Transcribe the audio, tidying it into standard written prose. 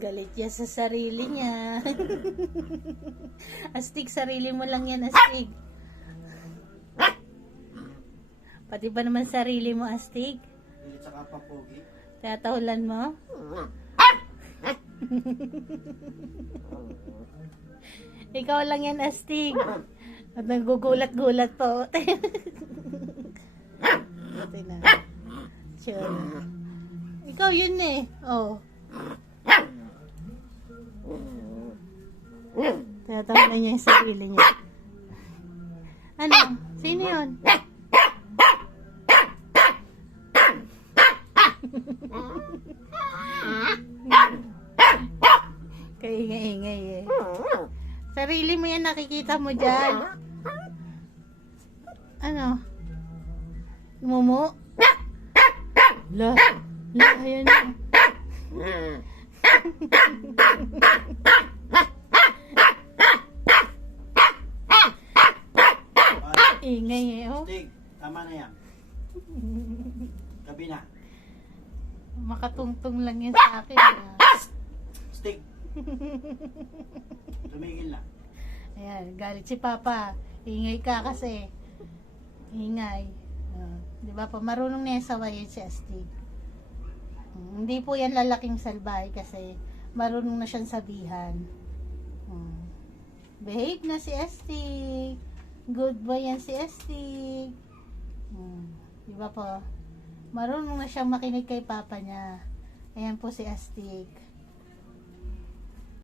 Galit yan sa sarili niya. Astig, sarili mo lang yan, Astig. Pati ba naman sarili mo, Astig? Galit sa kapapogi. Tatahulan mo? Ikaw lang yan, Astig. At nagugulat-gulat po. Ito na. Sure. Ikaw yun eh. Oh. Tatahulan niya yung sarili niya. Ano? Sino yun? Kaingay-ingay eh. Sarili mo yan, nakikita mo dyan. Ano? Mumu? La, ayan na. Ingay eh, oh. Stig, tama na yan. Gabi na. Makatungtong lang yan sa akin. Stig. Tumigil na. Ayan, galit si Papa. Ingay ka kasi. Ingay. Di ba pa marunong na yan sawayin si Astig. Hindi po yan lalaking salbahe kasi marunong na siyang sabihan. Behave na si Astig. Good boy yan si Astig. Di ba po? Marunong na siyang makinig kay Papa niya. Ayan po si Astig.